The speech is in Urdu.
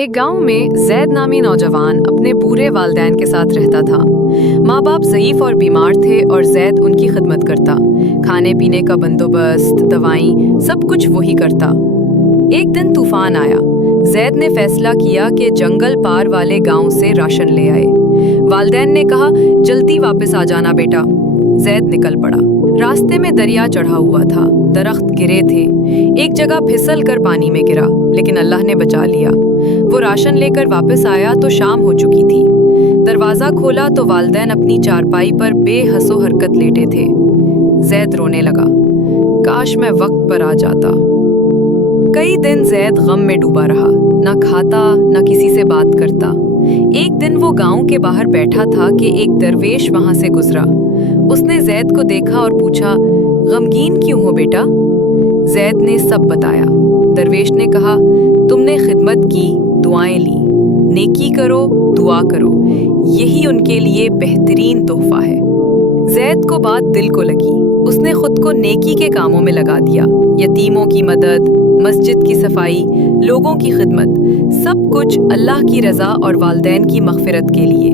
ایک گاؤں میں زید نامی نوجوان اپنے بوڑھے والدین کے ساتھ رہتا تھا۔ ماں باپ ضعیف اور بیمار تھے اور زید ان کی خدمت کرتا۔ کھانے پینے کا بندوبست، دوائیں، سب کچھ وہی کرتا۔ ایک دن طوفان آیا۔ زید نے فیصلہ کیا کہ جنگل پار والے گاؤں سے راشن لے آئے۔ والدین نے کہا، جلدی واپس آ جانا بیٹا۔ زید نکل پڑا۔ راستے میں دریا چڑھا ہوا تھا، درخت گرے تھے، ایک جگہ پھسل کر پانی میں گرا، لیکن اللہ نے بچا لیا۔ وہ راشن لے کر واپس آیا تو شام ہو چکی تھی۔ دروازہ کھولا تو والدین اپنی چارپائی پر بے حس و حرکت لیٹے تھے۔ زید رونے لگا، کاش میں وقت پر آ جاتا۔ کئی دن زید غم میں ڈوبا رہا، نہ کھاتا نہ کسی سے بات کرتا۔ ایک دن وہ گاؤں کے باہر بیٹھا تھا کہ ایک درویش وہاں سے گزرا۔ اس نے زید کو دیکھا اور پوچھا، غمگین کیوں ہو بیٹا؟ زید نے سب بتایا۔ درویش نے کہا، تم نے خدمت کی، دعائیں لی، نیکی کرو، دعا کرو، یہی ان کے لیے بہترین تحفہ ہے۔ زید کو بات دل کو لگی۔ اس نے خود کو نیکی کے کاموں میں لگا دیا، یتیموں کی مدد، مسجد کی صفائی، لوگوں کی خدمت، سب کچھ اللہ کی رضا اور والدین کی مغفرت کے لیے۔